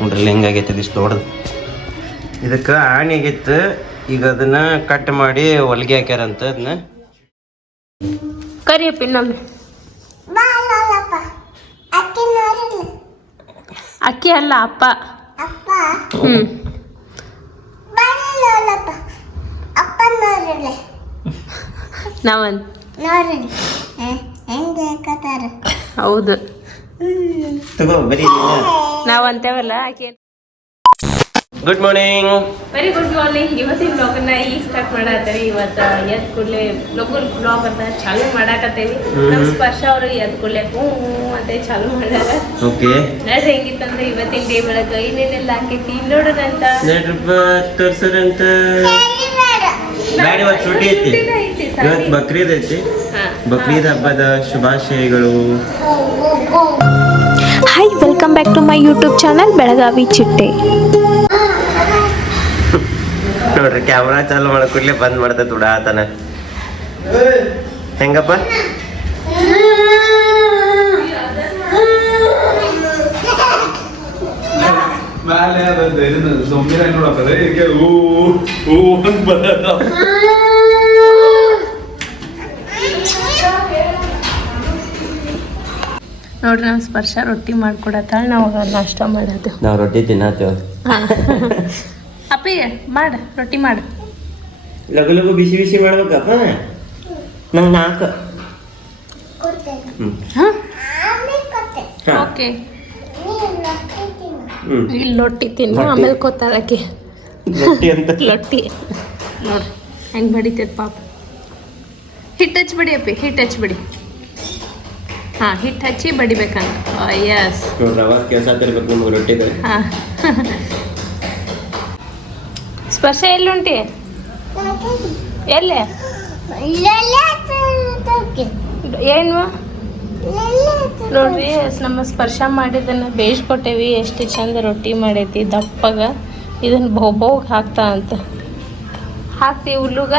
ನೋಡ್ರಿ ಹೆಂಗಾಗೈತೆ ಇದಿಷ್ಟು ಹೊಡೆದು ಇದಕ್ಕೆ ಆಣಿ ಆಗೈತೆ. ಈಗ ಅದನ್ನ ಕಟ್ ಮಾಡಿ ಹೊಲಿಗೆ ಹಾಕ್ಯಾರಂತ ಅದನ್ನ ಕರಿಯಪ್ಪ ಇನ್ನೊಮ್ಮೆ. ಅಕ್ಕಿ ಅಲ್ಲ ಅಪ್ಪ. ನಾವಂತ ಹೌದು ನಾವಂತೇವಲ್ಲ ಆಕೆ. Good morning. Very good morning. ಇವತ್ತಿನ ಬ್ಲಾಗನ್ನ ಈಗ ಸ್ಟಾರ್ಟ್ ಮಾಡತ್ತೇವೆ. ಇವತ್ತು ಎದ್ ಕೂಡಲೇ ಲೋಕಲ್ ಬ್ಲಾಗ್ ಅಂತ ಚಾಲು ಮಾಡಾಕತ್ತೇವಿ. ನಮ್ಮ ಸ್ಪರ್ಶ ಅವರು ಎದ್ ಕೂಡಲೇ ಹ್ಞೂ ಅಂತ ಚಾಲು ಮಾಡ್ಯಾರ. ಓಕೆ ನೋಡ್ರಿ ಹೆಂಗಿತ್ತಂದ್ರೆ ಇವತ್ತಿನ ಡೇ ಬೆಳಗ್ಗೆ ಏನೇನೆಲ್ಲ ಹಾಕೈತಿ ನೋಡೋಣಂತ. ತೋರ್ಸೋದಂತ ಗಾಡಿ ಇವತ್ತು ಸುಟಿ ಐತಿ. ಇವತ್ತು ಬಕ್ರೀದ್ ಐತಿ. ಬಕ್ರೀದ್ ಹಬ್ಬದ ಶುಭಾಶಯಗಳು. Hi, welcome back to my YouTube channel Belagavi ಚಿಟ್ಟೆ. ನೋಡ್ರಿ ಕ್ಯಾಮ್ರಾ ಚಾಲು ಮಾಡಕ್ ಕೂಡ್ಲೆ ಬಂದ್ ಮಾಡ್ತೈತೆ ಉಡಾತನ. ಹೆಂಗಪ್ಪ ಮೇಲೆ ಅದೊಂದು ಸೊಮ್ಮಿನ ನೋಡಕ್ಕದ ಈಗ ಹೂ ಅಂತ ಬರೋದು. ನೋಡ್ರಿ ನಮ್ಮ ಸ್ಪರ್ಶ ರೊಟ್ಟಿ ಮಾಡ್ಕೊಡತ್ತಾಳ. ನಾವು ನಾಷ್ಟ ಮಾಡೋದು. ನಾವು ರೊಟ್ಟಿ ತಿನ್ನತ್ತೇವ. ಅಪ್ಪಿ ಮಾಡು ರೊಟ್ಟಿ ಮಾಡು. ಲಗು ಲಗು ಬಿಸಿ ಬಿಸಿ ಮಾಡ್ಬೇಕಪ್ಪ. ನಂಗೆ 4. ಓಕೆ ಇಲ್ಲಿ ಲೊಟ್ಟಿ ತಿನ್ನು ಆಮೇಲೆ ಕೊತ್ತಾಳಕ್ಕೆ ರೊಟ್ಟಿ ಅಂತ ಲೊಟ್ಟಿ ನೋಡ್ರಿ ಹೆಂಗೆ ಬಡಿತೈತೆ ಪಾಪ. ಹಿಟ್ಟು ಹಚ್ಬಿಡಿ ಅಪ್ಪಿ, ಹಿಟ್ಟು ಹಚ್ಬಿಡಿ. ಹಾಂ ಹಿಟ್ಟು ಹಚ್ಚಿ ಬಡಿಬೇಕಂತ. ಎಸ್ ರವಾ ಕೆಲಸ ತಿರ್ಬೇಕು ನಿಮ್ಗೆ ರೊಟ್ಟಿದ. ಹಾಂ ಸ್ಪರ್ಶ ಎಲ್ಲುಂಟಿ ಎಲ್ಲೇ ಏನು ನೋಡ್ರಿ ನಮ್ಮ ಸ್ಪರ್ಶ ಮಾಡಿದ್ದನ್ನು ಬೇಯಿಸ್ಕೊಟ್ಟೇವಿ. ಎಷ್ಟು ಚಂದ ರೊಟ್ಟಿ ಮಾಡೈತಿ ದಪ್ಪಗ. ಇದನ್ನು ಬೋಗ್ ಹಾಕ್ತಾ ಅಂತ ಹಾಕ್ತಿ. ಹುಲ್ಲುಗ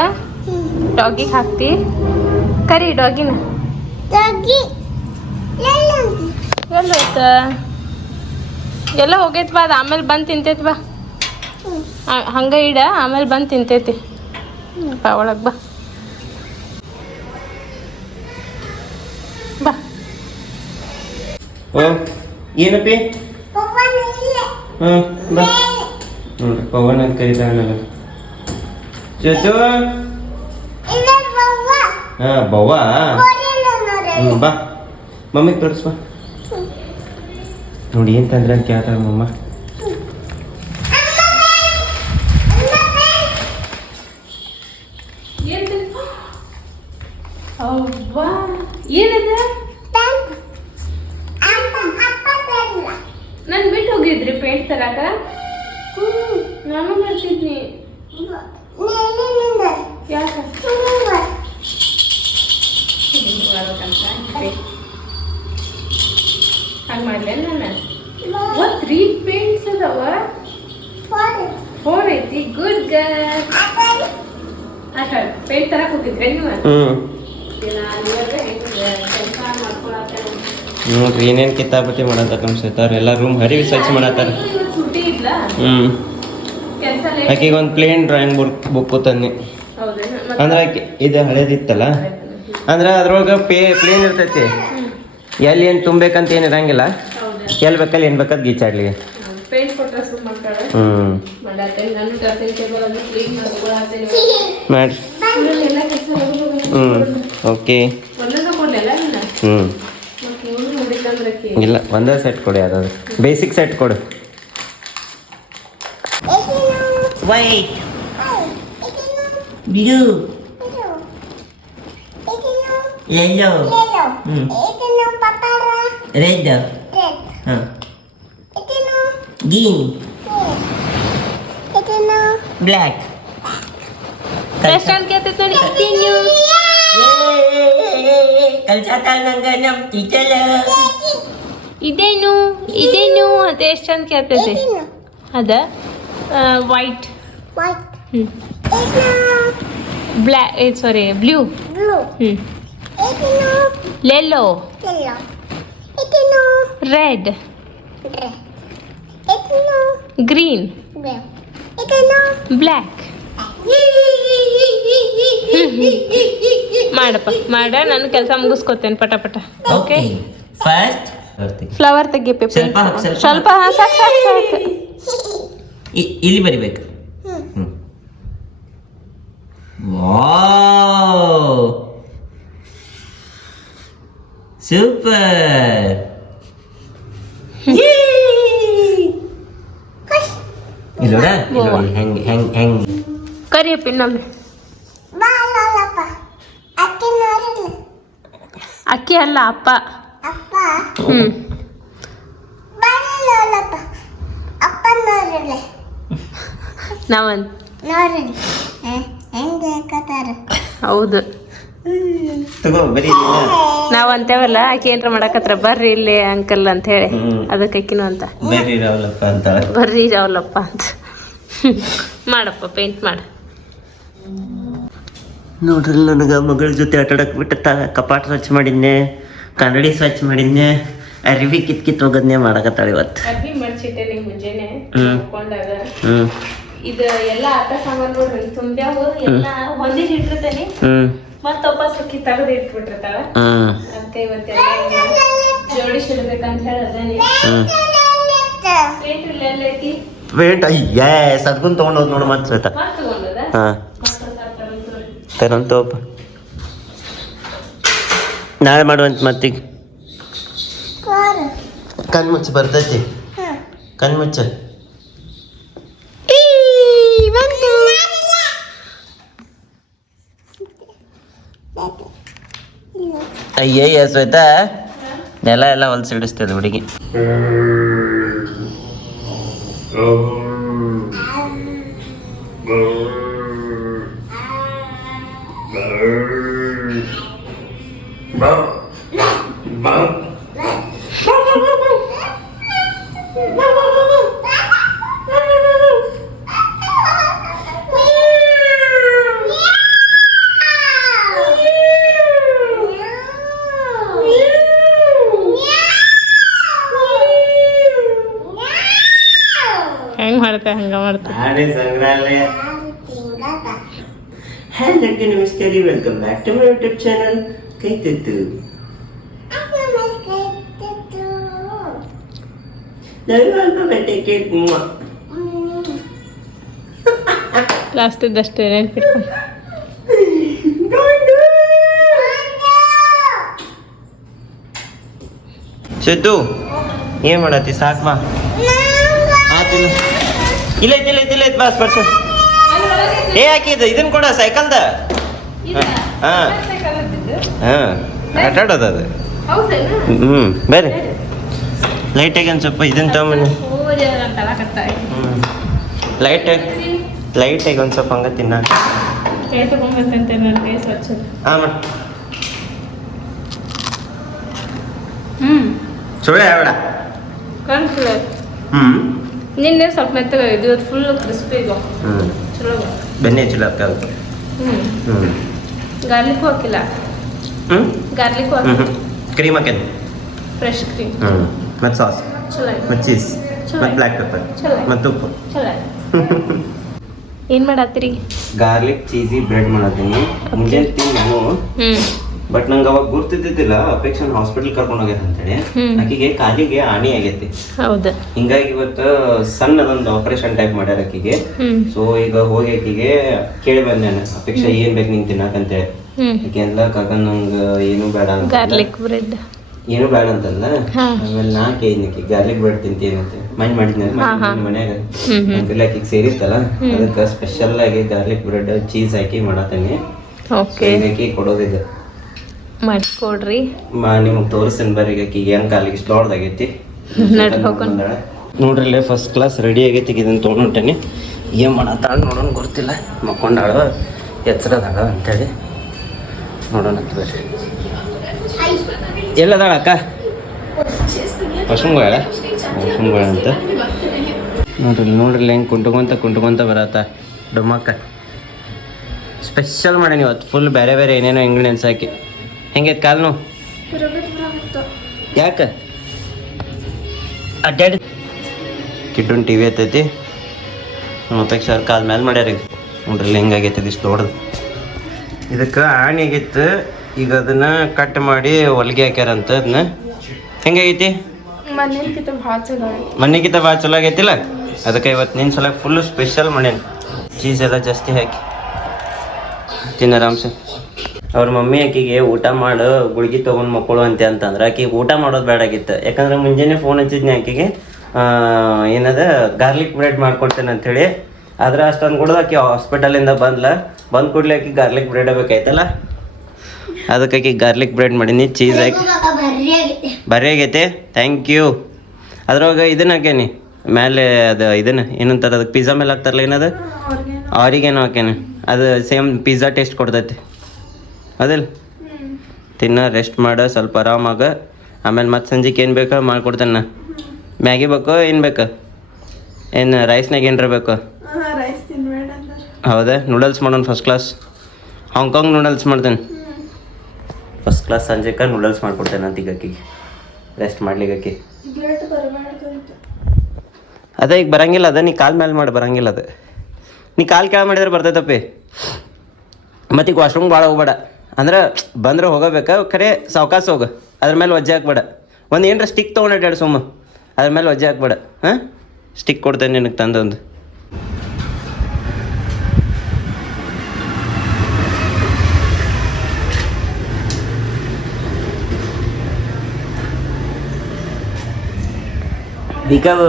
ಡಾಗಿಗೆ ಹಾಕ್ತಿ. ಕರಿ ಡಾಗಿನ ಎಲ್ಲೋಯ್ತ ಎಲ್ಲ ಹೋಗೈತಿ ಬಾ. ಅದು ಆಮೇಲೆ ಬಂದು ತಿಂತೈತಿ ಬಾ. ಹಂಗೆ ಇಡ ಆಮೇಲೆ ಬಂದು ತಿಂತೈತಿ ಬಾ. ಒಳಗೆ ಬಾ ಬಾ. ಏನಪ್ಪಿ? ಹಾಂ ಬಾ. ನೋಡ್ರಿ ಪವನ್ ಅಂತ ಕರೀತಾನಲ್ಲ. ಜೊತೆ ಹಾಂ ಬವ್ವ. ಬಾ ಮಮ್ಮಿಗೆ ತೋರಿಸ್ ಬಾ. ನೋಡಿ ಏನು ತಂದ್ರೆ ಅಂತ ಕೇಳ್ತಾರ ಮಮ್ಮ. ಏನದ ನನ್ ಬಿಟ್ಟು ಹೋಗಿದ್ರಿ ಪೇಂಟ್ ತರಾಕ? ನಾನು ಬರ್ತಿದ್ನಿ. ಯಾಕ ಹಂಗೆ ಮಾಡ್ಲೇ ನಾನು. 3 ಪೇಂಟ್ಸ್ ಅದಾವ. 4 ಐತಿ. Good girl. ಪೇಂಟ್ ತರಕ್ ಹೋಗಿದ್ರೆ ನೀವು? ನೋಡ್ರಿ ಏನೇನು ಕಿತ್ತಾಪತಿ ಮಾಡತ್ತಾರ ನಮ್ಮ ಸೇತಾರ. ಎಲ್ಲ ರೂಮ್ ಹರಿವಿ ಸ್ವಚ್ಛ ಮಾಡತ್ತಾರ. ಆಕೆಗೆ ಒಂದು ಪ್ಲೇನ್ ಡ್ರಾಯಿಂಗ್ ಬುಕ್ ತಂದೆ. ಅಂದ್ರೆ ಆಕೆ ಇದು ಹಳೇದಿತ್ತಲ್ಲ, ಅಂದ್ರೆ ಅದ್ರೊಳಗೆ ಪ್ಲೇನ್ ಇರ್ತೈತಿ. ಎಲ್ಲಿ ಏನು ತುಂಬೇಕಂತ ಏನು ಇರಂಗಿಲ್ಲ. ಎಲ್ಲಿ ಬೇಕಲ್ಲಿ ಏನು ಬೇಕಾದ್ ಗೀಚಾಡ್ಲಿ. ಮಾಡ್ರಿ. ಓಕೆ. ಇಲ್ಲ ಒಂದೇ ಸೆಟ್ ಕೊಡಿ. ಅದಾದ್ರು ಬೇಸಿಕ್ ಸೆಟ್ ಕೊಡು. ವೈಟ್, ಬ್ಲೂ, ಯೆಲ್ಲೋ, ರೆಡ್, ಹಾಂ, ಗ್ರೀನ್, ಬ್ಲ್ಯಾಕ್. ರೆಸ್ಟೋರೆಂಟ್ ಕೇಳ್ತೈತೆ ನೋಡಿ. ಕಲ್ಸಾತಾಳ ನಂಗೆ ನಮ್ಮ ಟೀಚರ್. ಇದೇನು ಇದೇನು ಅಂತ ಎಷ್ಟು ಚಂದ ಕೇಳ್ತೈತಿ. ಅದ ವೈಟ್, ಬ್ಲ್ಯಾಕ್, ಸಾರಿ ಬ್ಲೂ, ಲೆಲ್ಲೋ, ರೆಡ್, ಗ್ರೀನ್ ಬ್ಲ್ಯಾಕ್ ಮಾಡಪ್ಪ ಮಾಡ ನಾನು ಕೆಲಸ ಮುಗಿಸ್ಕೊತೇನೆ ಪಟ ಪಟ. ಓಕೆ ಫಸ್ಟ್ ಫ್ಲವರ್ ತೆಗಿ ಪೇಪರ್ ಸ್ವಲ್ಪ ಹಾಕು, ಸ್ವಲ್ಪ. ಸ್ವಲ್ಪ ಸಾಕು ಸಾಕು ಸಾಕು. ಇಲ್ಲಿ ಬರಿಬೇಕು. Wow super. ಇಲ್ಲೋಡ ಹೆಂಗ್ ಹೆಂಗ್ ಹೆಂಗ್ ಕರಿಯಪ್ಪ ಇನ್ನೊಮ್ಮೆ. ಅಕ್ಕಿ ಅಲ್ಲ ಅಪ್ಪ. ಹ್ಮ್ ನಾವಂತ ಹೌದು ತಗೋ ಬರೀ ನಾವ್ ಅಂತೇವಲ್ಲ ಆಕಿ ಏನ್ರ ಮಾಡಕತ್ರ ಬರ್ರಿ ಇಲ್ಲಿ ಅಂಕಲ್ ಅಂತ ಹೇಳಿ ಅದಕ್ಕೆ ಅಕ್ಕಿನೂ ಅಂತ ಬರ್ರಿ ರಾವ್ಲಪ್ಪ ಅಂತಾಳೆ. ಬರ್ರಿ ರಾವ್ಲಪ್ಪ ಅಂತ. ಮಾಡಪ್ಪ ಪೇಂಟ್ ಮಾಡ. ನೋಡ್ರಿ ನನಗೆ ಮಗಳ ಜೊತೆ ಆಟಾಡಕ್ ಬಿಟ್ಟ ಕಪಾಟ್ ಸ್ವಚ್ಛ ಮಾಡಿದ್ನೆ, ಕನ್ನಡಿ ಸ್ವಚ್ಛ ಮಾಡಿದ್ನೆ, ಅರಿವಿ ಕಿತ್ ಹೋಗೋದ್ನೇ ಮಾಡಕತ್ತಾಳ ಇವತ್ತು. ಅರ್ಬಿ ಮಡ್ಚಿಟ್ಟೆ ನಿಂಗೆ ಮುಂಜಾನೆ ಹ್ಮ್. ಹಾಕೊಂಡಾಗ ಹ್ಮ್ ಇದು ಎಲ್ಲ ಆಟ ಸಾಮಾನು ನೋಡ್ರಿ ತುಂಬ್ಯಾವು ಎಲ್ಲ ಹೊಂದಿಸಿ ಇಟ್ಟಿರ್ತೇನೆ. ಮತ್ತ ವಾಪಸ್ ಅಕ್ಕಿ ತೆಗೆದು ಇಟ್ಬಿಟ್ಟಿರ್ತಾಳ. ಅದಕ್ಕೆ ಇವತ್ತೆಲ್ಲ ಜೋಡಿಸಿಡ್ಬೇಕಂತ ಹೇಳಿ ಅದೇನಿ ಪೇಂಟ್ ಇಲ್ಲ ಎಲ್ಲ ಐತಿ. ವೇಟ್ ಅಯ್ಯೇ ಸದ್ಗುನ್ ತೊಗೊಂಡೋದ್ ನೋಡು ಮತ್ತೆ ಶ್ವೇತ. ಮತ್ತೆ ತಗೊಂಡದ ಹಾಂ ತರಂತೋಪ ನಾಳೆ ಮಾಡುವಂತ ಮತ್ತೀಗ ಕಣ್ಮುಚ್ಚ ಬರ್ತೈತಿ. ಕಣ್ಮುಚ್ಚ ಅಯ್ಯಯ್ಯ ಶ್ವೇತಾ ನೆಲ ಎಲ್ಲ ಹೊಲ್ಸಿಡಿಸ್ತದೆ ಹುಡುಗಿ. ಹೆಂಗ್ ಮಾಡ್ತೆ ಹಂಗ ಮಾಡ್ತೆ. ಆನೆ ಸಂಗ್ರಹಾಲಯ. ಹಲೋ ನಮಸ್ಕಾರ, welcome back to my YouTube channel ಕೈತತ್ತು. ಲಾಸ್ಟ್ ಇದ್ದಷ್ಟೇ ನೆನ್ಪಿಟ್ಕೊಂಡು ಸಿದ್ದು ಏನ್ ಮಾಡತ್ತಿ? ಸಾಕ್ ಬಾ. ಇಲ್ಲ ಇಲ್ಲ ಬಸ್ ಬರ್ಸ. ಏ ಹಾಕಿದ್ದು ಇದನ್ ಕೂಡ ಸೈಕಲ್ದ. ಹಾ ಹಾ ಆಟಾಡೋದು ಅದು. ಬೇರೆ ಲೈಟಾಗಿ ಒಂದು ಸ್ವಲ್ಪ ಇದನ್ನ ತಗೊಂಬನ್ನಿ. ಲೈಟಾಗಿ ಒಂದು ಸ್ವಲ್ಪ ಹಂಗ ತಿನ್ನ. ಹಾಂ ಸುಳ್ಳು ಬೇಡ. ನಿನ್ನೆ ಸ್ವಲ್ಪ ಮೆತ್ತಗ ಇದು ಫುಲ್ ಕ್ರಿಸ್ಪಿ ಇದು. ಚಲೋ ಬೆನ್ನೆ ಚಲೋ ಅಕ್ಕಲ್. ಗಾರ್ಲಿಕ್ ಹಾಕಿಲ್ಲ. ಗಾರ್ಲಿಕ್ ಕ್ರೀಮ್ ಹಾಕಿದ್ದು ಫ್ರೆಶ್ ಕ್ರೀಮ್. ಮತ್ತು ಸಾಸ್ ಚಲೋ ಮತ್ತು ಚೀಸ್ ಮತ್ತು ಬ್ಲ್ಯಾಕ್ ಪೆಪ್ಪರ್ ಮತ್ತು ಉಪ್ಪು. ಚಲೋ ಏನು ಮಾಡತ್ತೀರಿ? ಗಾರ್ಲಿಕ್ ಚೀಸಿ ಬ್ರೆಡ್ ಮಾಡತ್ತೀನಿ. ಮುಂಜಾನೆ ತಿಂದು ನಾನು, ಬಟ್ ನಂಗೆ ಅವಾಗ ಗುರ್ತಿದ್ದಿದ್ದಿಲ್ಲ ಅಪೇಕ್ಷನ್ ಹಾಸ್ಪಿಟಲ್ ಕರ್ಕೊಂಡು ಹೋಗ್ಯದ ಅಂತೇಳಿ. ಆಕಿಗೆ ಕಾಲಿಗೆ ಆಣಿ ಆಗೈತಿ. ಹೌದು. ಹಿಂಗಾಗಿ ಇವತ್ತು ಸಣ್ಣದೊಂದು ಆಪರೇಷನ್ ಟೈಪ್ ಮಾಡ್ಯಾರ ಆಕಿಗೆ. ಸೊ ಈಗ ಹೋಗಿ ಆಕಿಗೆ ಕೇಳಿ ಬಂದೆ ಅಪೇಕ್ಷಾ ಏನ್ ಬೇಕು ನಿಂಗೆ ತಿನ್ನಕಂತೇಳಿ. ಆಕೆ ಎಲ್ಲ ಕಾಕನ್ ನಂಗೆ ಏನು ಬೇಡ ಅಂತ, ಗಾರ್ಲಿಕ್ ಬ್ರೆಡ್ ಏನು ಬೇಡ ಅಂತಂದ. ಆಮೇಲೆ ನಾ ಕೇಳಿದ್ನಕಿ ಗಾರ್ಲಿಕ್ ಬ್ರೆಡ್ ತಿಂತೇನಂತೆ. ಮೈಂಡ್ ಮಾಡಿದ್ನ ಮನ್ಯಾಗ ಆಕಿಗೆ ಸೇರಿತ್ತಲ್ಲ, ಅದಕ್ಕೆ ಸ್ಪೆಷಲ್ ಆಗಿ ಗಾರ್ಲಿಕ್ ಬ್ರೆಡ್ ಚೀಸ್ ಹಾಕಿ ಮಾಡತ್ತೇನೆ. ಆಕಿ ಕೊಡೋದಿದೆ ಮಾಡಿಕೊಡ್ರಿ. ನಿಮಗೆ ತೋರಿಸ್ತೇನೆ ಬರ್ರಿ. ಆಕಿಗೆ ಹೆಂಗ್ ಕಾಲಿಗೆ ಇಷ್ಟು ದೊಡ್ಡದಾಗೈತಿ ನೋಡ್ರಿ. ಇಲ್ಲೇ ಫಸ್ಟ್ ಕ್ಲಾಸ್ ರೆಡಿ ಆಗೈತಿ. ಇದನ್ನ ತೊಗೊಂಡ್ಬಿಟ್ಟೇನಿ. ಏನು ಮಾಡತ್ತಾಳ ನೋಡೋಣ ಗೊತ್ತಿಲ್ಲ. ಮಕ್ಕೊಂಡಾಳ ಎಚ್ಚರದಾಳ ಅಂತೇಳಿ ನೋಡೋಣ ಅಂತ ಬರ್ರಿ. ಎಲ್ಲದಾಳ ಅಕ್ಕ? ಪಶ್ಚಿಮಗಳ ಅಂತ ನೋಡ್ರಿ ಹೆಂಗೆ ಕುಂಟ್ಕೊಂತ ಬರತ್ತ ಡೊಮ್ಮಕ್ಕ. ಸ್ಪೆಷಲ್ ಮಾಡೀನಿ ಇವತ್ತು ಫುಲ್ ಬೇರೆ ಬೇರೆ ಏನೇನೋ ಇಂಗ್ರೀಡಿಯೆಂಟ್ಸ್ ಹಾಕಿ. ಹೆಂಗೈತೆ ಕಾಲು ನೋವು? ಯಾಕೆ ಅಡ್ಡಾಡಿ ಕಿಡ್ಡನ್ ಟಿ ವಿ ಐತೈತಿ ಮತ್ತೆ ಸರ್ ಕಾದ ಮೇಲೆ ಮಾಡ್ಯಾರ ಈಗ ನೋಡ್ರಿ ಹೆಂಗಾಗೈತಿ ಇಷ್ಟು ದೊಡ್ಡದು ಇದಕ್ಕೆ ಆಣಿ ಆಗಿತ್ತು ಈಗ ಅದನ್ನ ಕಟ್ ಮಾಡಿ ಹೊಲಿಗೆ ಹಾಕ್ಯಾರಂತ ಅದನ್ನ ಹೆಂಗಾಗೈತಿ ಮನೆಗಿಂತ ಭಾಳ ಚಲೋ ಆಗೈತಿಲ್ಲ ಅದಕ್ಕೆ ಇವತ್ತು ನಿನ್ನ ಸಲ ಫುಲ್ಲು ಸ್ಪೆಷಲ್ ಮಾಡ್ಯಾನ ಚೀಸ್ ಎಲ್ಲ ಜಾಸ್ತಿ ಹಾಕಿ ತಿನ್ನರಾಮ್ಸೆ ಅವ್ರ ಮಮ್ಮಿ ಆಕಿಗೆ ಊಟ ಮಾಡು ಗುಳಿಗೆ ತೊಗೊಂಡು ಮಕ್ಕಳು ಅಂತಂದ್ರೆ ಆಕಿಗೆ ಊಟ ಮಾಡೋದು ಬೇಡಾಗಿತ್ತು ಯಾಕಂದ್ರೆ ಮುಂಜಾನೆ ಫೋನ್ ಹಚ್ಚಿದ್ನಿ ಆಕಿಗೆ ಏನದ ಗಾರ್ಲಿಕ್ ಬ್ರೆಡ್ ಮಾಡ್ಕೊಡ್ತೇನೆ ಅಂಥೇಳಿ ಆದ್ರೆ ಅಷ್ಟೊಂದು ಕುಡ್ದು ಆಕಿ ಹಾಸ್ಪಿಟಲಿಂದ ಬಂದು ಕೂಡಲೇ ಆಕಿ ಗಾರ್ಲಿಕ್ ಬ್ರೆಡ್ ಬೇಕಾಯ್ತಲ್ಲ ಅದಕ್ಕೆ ಆಕಿ ಗಾರ್ಲಿಕ್ ಬ್ರೆಡ್ ಮಾಡೀನಿ ಚೀಸ್ ಹಾಕಿ ಬರೀ ಆಗೈತೆ ಥ್ಯಾಂಕ್ ಯು ಅದ್ರೊಳಗೆ ಇದನ್ನ ಹಾಕೇನಿ ಮೇಲೆ ಅದು ಇದನ್ನ ಏನಂತಾರೆ ಅದಕ್ಕೆ ಪಿಜ್ಜಾ ಮೇಲೆ ಹಾಕ್ತಾರಲ್ಲ ಏನದು ಆರಿಗೇನೋ ಹಾಕೇನಿ ಅದು ಸೇಮ್ ಪಿಜ್ಜಾ ಟೇಸ್ಟ್ ಕೊಡ್ತೈತಿ ಅದಿಲ್ಲ ತಿನ್ನ ರೆಸ್ಟ್ ಮಾಡು ಸ್ವಲ್ಪ ಆರಾಮಾಗ ಆಮೇಲೆ ಮತ್ತೆ ಸಂಜೆಗೆ ಏನು ಬೇಕು ಮಾಡ್ಕೊಡ್ತೇನೆ ನಾ ಮ್ಯಾಗಿ ಬೇಕು ಏನು ಬೇಕು ಏನು ರೈಸ್ನಾಗ ಏನರ ಬೇಕು ಹೌದಾ ನೂಡಲ್ಸ್ ಮಾಡೋಣ ಫಸ್ಟ್ ಕ್ಲಾಸ್ ಹಾಂಗ್ಕಾಂಗ್ ನೂಡಲ್ಸ್ ಮಾಡ್ತೇನೆ ಫಸ್ಟ್ ಕ್ಲಾಸ್ ಸಂಜೆಗೆ ನೂಡಲ್ಸ್ ಮಾಡ್ಕೊಡ್ತೇನೆ ಅಂತ ಈಗ ಆಕಿಗೆ ರೆಸ್ಟ್ ಮಾಡ್ಲಿಕ್ಕೆ ಅದೇ ಈಗ ಬರಂಗಿಲ್ಲ ಅದ ನೀ ಕಾಲ್ ಮೇಲೆ ಮಾಡಿ ಬರಂಗಿಲ್ಲ ಅದು ನೀ ಕಾಲು ಕೆಳ ಮಾಡಿದ್ರೆ ಬರ್ತೈತಪ್ಪಿ ಮತ್ತು ಈಗ ವಾಶ್ರೂಮ್ ಭಾಳ ಹೋಗ್ಬೇಡ ಅಂದ್ರೆ ಬಂದ್ರೆ ಹೋಗಬೇಕಾ ಖರೆ ಸಾವ್ಕಾಸ ಹೋಗು ಅದ್ರ ಮೇಲೆ ಒಜ್ಜೆ ಹಾಕ್ಬೇಡ ಒಂದು ಏನರ ಸ್ಟಿಕ್ ತೊಗೊಂಡು ಸುಮ್ಮ ಅದ್ರ ಮೇಲೆ ಒಜ್ಜೆ ಹಾಕ್ಬೇಡ ಹಾಂ ಸ್ಟಿಕ್ ಕೊಡ್ತೇನೆ ನಿನಗೆ ತಂದೊಂದು ಬಿಕಾವು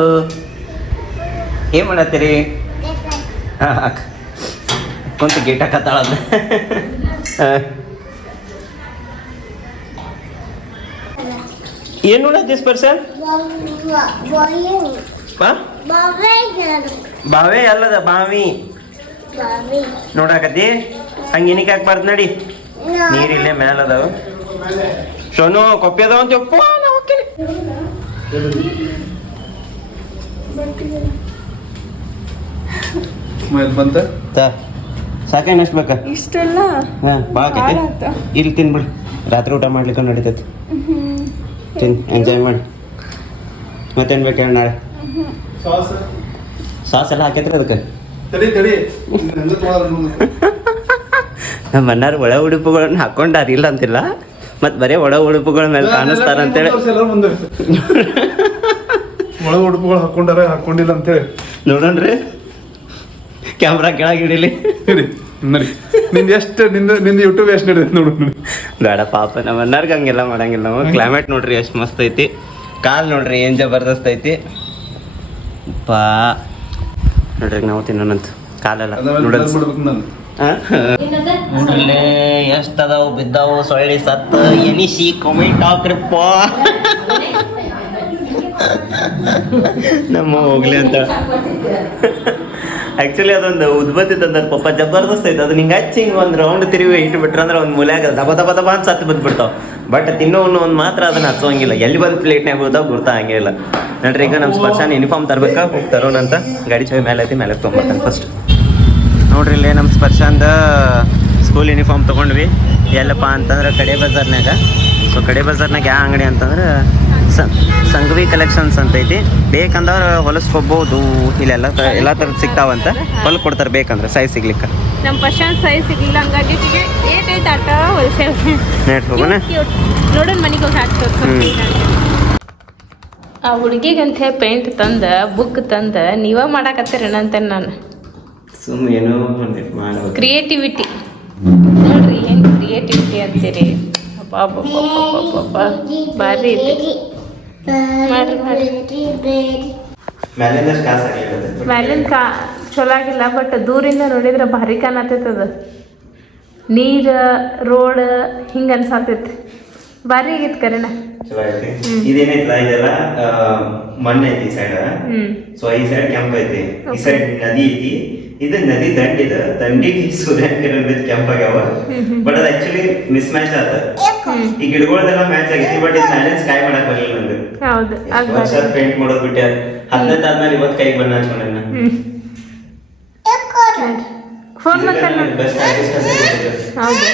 ಏನು ಮಾಡತ್ತೀರಿ ಹಾಂ ಹಾಕ ಕುಂತು ಗೇಟ್ ಹಾಕತ್ತಾಳ ಏನು ನೋಡತ್ತಿ ಸ್ಪರ್ಶ ಬಾವೆ ಅಲ್ಲದ ಬಾವಿ ನೋಡಾಕತ್ತಿ ಹಂಗೇನಿಕ್ ಹಾಕ್ಬಾರ್ದು ನಡಿ ನೀರಿಲ್ಲೇ ಮ್ಯಾಲ ಅದಾವ ಸೋನು ಕೊಪ್ಪಿ ಅದಾವ ಅಂತ ಒಪ್ಪ ನಾ ಹೋಗ್ತೀನಿ ಬಂತ ಸಾಕೇನು ಎಷ್ಟು ಬೇಕಾ ಇಷ್ಟೆಲ್ಲ ಹಾಂ ಭಾಳ ಆಕೈತಿ ಇಲ್ಲಿ ತಿನ್ಬಿಡು ರಾತ್ರಿ ಊಟ ಮಾಡ್ಲಿಕ್ಕೆ ನಡೀತೈತಿ ತಿನ್ ಎಂಜಾಯ್ ಮಾಡಿ ಮತ್ತೇನು ಬೇಕು ಹೇಳಿ ನಾಳೆ ಸಾಸ್ ಎಲ್ಲ ಹಾಕೈತ್ರಿ ಅದಕ್ಕೆ ನಮ್ಮ ಅಣ್ಣಾರು ಒಳ ಉಡುಪುಗಳನ್ನ ಹಾಕೊಂಡಾರ ಇಲ್ಲ ಅಂತಿಲ್ಲ ಮತ್ತು ಬರೀ ಒಳ ಉಡುಪುಗಳ ಮೇಲೆ ಕಾಣಿಸ್ತಾರ ಅಂತೇಳಿ ಒಳ ಉಡುಪುಗಳು ಹಾಕೊಂಡಿಲ್ಲ ಅಂತೇಳಿ ನೋಡೋಣ್ರಿ ಕ್ಯಾಮ್ರಾ ಕೆಳಗೆ ಹಿಡೀಲಿ ನೋಡಿ ನಿಂದು ಯೂಟ್ಯೂಬ್ ಎಷ್ಟು ನಡೆದೈತೆ ನೋಡು ಬೇಡ ಪಾಪ ನಮ್ಮ ಅಣ್ಣಾರ್ಗೆ ಹಂಗೆಲ್ಲ ಮಾಡಂಗಿಲ್ಲ ನಾವು ಕ್ಲೈಮೇಟ್ ನೋಡ್ರಿ ಎಷ್ಟು ಮಸ್ತ್ ಐತಿ ಕಾಲು ನೋಡ್ರಿ ಏನು ಜಬರ್ದಸ್ತ್ ಐತಿ ಪಾ ನೋಡ್ರಿ ನಾವು ತಿನ್ನೋಣಂತ ಕಾಲೆಲ್ಲ ನೂಡಲ್ಸ್ ನೋಡ್ರಲ್ಲೇ ಎಷ್ಟು ಅದಾವು ಬಿದ್ದಾವು ಸೊಳ್ಳಿ ಸತ್ತು ಎನಿಸಿ ಕಮೆಂಟ್ ಹಾಕ್ರಿಪ್ಪ ನಮ್ಮ ಹೋಗ್ಲಿ ಅಂತ ಆ್ಯಕ್ಚುಲಿ ಅದೊಂದು ಉದ್ಬತ್ತಿ ತಂದ್ರೆ ಪಪ್ಪ ಜಬರ್ದಸ್ತ್ ಐತೆ ಅದು ಹಿಂಗೆ ಹಚ್ಚಿ ಹಿಂಗೆ ಒಂದು ರೌಂಡ್ ತಿರುವಿ ಇಟ್ಟು ಬಿಟ್ರೆ ಅಂದ್ರೆ ಒಂದು ಮೂಲ್ಯಾಗ ದಬ ದಬ ದಬ ಅಂತ ಸತ್ತು ಬಂದ್ಬಿಡ್ತಾವೆ ಬಟ್ ತಿನ್ನೋನು ಒಂದು ಮಾತ್ರ ಅದನ್ನ ಹಚ್ಚೋಂಗಿಲ್ಲ ಎಲ್ಲಿ ಬಂದು ಪ್ಲೇಟ್ನಾಗ ಹೋದಾಗ ಗುರ್ತಾ ಹಂಗೆ ಇಲ್ಲ ನೋಡ್ರಿ ಈಗ ನಮ್ಮ ಸ್ಪರ್ಶನ ಯೂನಿಫಾರ್ಮ್ ತರ್ಬೇಕಾ ಹೋಗಿ ತರೋಣ ಅಂತ ಗಾಡಿ ಚಾವಿ ಮೇಲೆ ಐತಿ ಮೇಲೆ ತೊಗೊಂಬರ್ತಾನೆ ಫಸ್ಟ್ ನೋಡ್ರಿ ಇಲ್ಲೇ ನಮ್ಮ ಸ್ಪರ್ಶಂದ ಸ್ಕೂಲ್ ಯೂನಿಫಾರ್ಮ್ ತೊಗೊಂಡ್ವಿ ಎಲ್ಲಪ್ಪ ಅಂತಂದ್ರೆ ಕಡೆ ಬಜಾರ್ನಾಗ ಸೊ ಕಡೆ ಬಜಾರ್ನಾಗ ಯಾವ ಅಂಗಡಿ ಅಂತಂದ್ರೆ ಸಂಘವಿ ಕಲೆಕ್ಷನ್ಸ್ ಅಂತ ಐತಿ ಬೇಕಂದ್ರೆ ಹೊಲಿಸ್ಕೋಬೋದು ಇಲ್ಲೆಲ್ಲ ಎಲ್ಲ ಥರದ್ದು ಸಿಗ್ತಾವಂತ ಹೊಲ್ ಕೊಡ್ತಾರೆ ಬೇಕಂದ್ರೆ ಸೈಜ್ ಸಿಗ್ಲಿಕ್ಕೆ ನಮ್ಮ ಪರ್ಸನ್ ಸೈಜ್ ಸಿಗ್ಲಿಲ್ಲ ಹಂಗಾಗಿ ಏಟೈತೆ ಆಟ ಹೊಲ್ಸೇವೆ ನೆಟ್ ಹೋಗೋಣ ನೋಡೋಣ ಮನೆಗೆ ಹೋಗಿ ಹಾಕ್ತೋರ್ಸ ಆ ಹುಡುಗಿಗಂತೆ ಪೇಂಟ್ ತಂದ ಬುಕ್ ತಂದ ನೀವ ಮಾಡಾಕತ್ತೀರೇನಂತೆ ನಾನು ಸುಮ್ಮನೆ ಏನೋ ಕ್ರಿಯೇಟಿವಿಟಿ ನೋಡ್ರಿ ಏನು ಕ್ರಿಯೇಟಿವಿಟಿ ಅಂತೀರಿ ಅಬ್ಬಾ ಭಾರಿ ಐತಿ ಮಾಡ್ರಿ ಮ್ಯಾಲಿನ ಚಲೋ ಆಗಿಲ್ಲ ಬಟ್ ದೂರಿಂದ ನೋಡಿದ್ರೆ ಭಾರಿ ಕಾಣತೈತದ ನೀರು ರೋಡ್ ಹಿಂಗೆ ಅನ್ಸಾತೈತಿ ಭಾರಿ ಆಗೈತಿ ಕರೆನ ಚಲೋ ಐತಿ ಇದೇನೈತಲ್ಲ ಇದೆಲ್ಲ ಮಣ್ಣು ಐತಿ ಈ ಸೈಡ್ ಸೊ ಈ ಸೈಡ್ ಕೆಂಪ್ ಐತಿ ಈ ಸೈಡ್ ನದಿ ಐತಿ ಇದು ನದಿ ದಂಡಿದ ದಂಡಿಗೆ ಸೂರ್ಯನ ಕಿರಣ ಬಿದ್ದು ಕೆಂಪಾಗ್ಯಾವ ಬಟ್ ಅದು ಆಕ್ಚುಲಿ ಮಿಸ್ ಮ್ಯಾಚ್ ಆತ ಈ ಗಿಡಗಳದೆಲ್ಲ ಮ್ಯಾಚ್ ಆಗೈತಿ ಬಟ್ ಇದು ಮ್ಯಾನೇಜ್ ಕೈ ಮಾಡಕ್ ಬರಲಿಲ್ಲ ನಂಗೆ ಹೌದು ವರ್ಷ ಪೇಂಟ್ ಮಾಡೋದು ಬಿಟ್ಟೆ 15 ಆದ್ಮೇಲೆ ಇವತ್ತು ಕೈ ಬಣ್ಣ ಹಚ್ಕೊಂಡ ಫೋನ್ ಮತ್ತೆ ಹೌದು